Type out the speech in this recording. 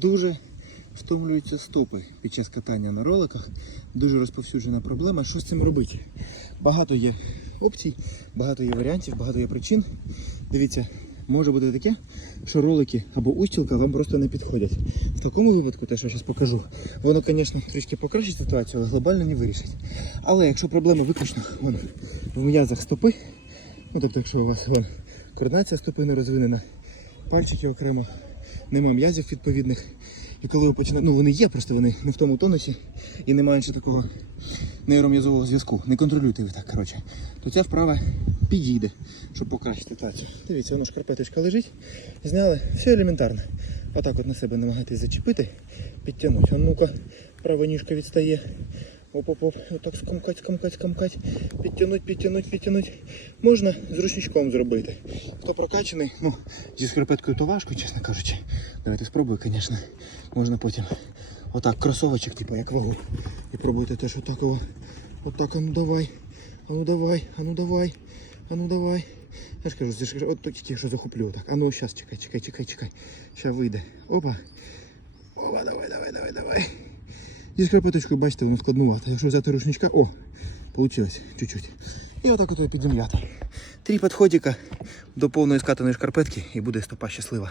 дуже втомлюються стопи під час катання на роликах. Дуже розповсюджена проблема. Що з цим робити? Багато є опцій, багато є варіантів, багато є причин. Дивіться, може бути таке, що ролики або устілка вам просто не підходять. В такому випадку, те, що я зараз покажу, воно, звісно, трішки покращить ситуацію, але глобально не вирішить. Але якщо проблема виключно вон, в м'язах стопи, ну тобто, якщо у вас вон, координація стопи не розвинена, пальчики окремо, нема м'язів відповідних. І коли ви починаєте, ну вони є, просто вони не в тому тонусі і немає ще такого нейром'язового зв'язку. Не контролюйте ви так, коротше. То ця вправа підійде, щоб покращити ситуацію. Дивіться, воно шкарпеточка лежить. Зняли, все елементарно. Отак от на себе намагайтесь зачепити, підтягнути. А ну-ка, права ніжка відстає. Оп-оп-оп, отак скомкать, скомкать, скомкать, підтягнуть, підтягнуть, підтягнуть. Можна з ручничком зробити. Хто прокачаний, ну, зі шкарпеткою то важко, чесно кажучи. Давайте спробую, звісно. Можна потім отак кросовочок, типу, як вагу. І пробуйте теж отак його. Отак, а ну давай. А ну давай, а ну давай, а ну давай. Я ж кажу, зі шкар- от тільки що захоплю отак. А ну щас, чекай, чекай, чекай, чекай. Ща вийде. Опа. Опа, давай, давай, давай, давай. Зі шкарпеточкою, бачите, воно складнувато. Якщо взяти рушничка, о, получилось чуть-чуть. І отак от підземляти. Три підходика до повної скатаної шкарпетки і буде стопа щаслива.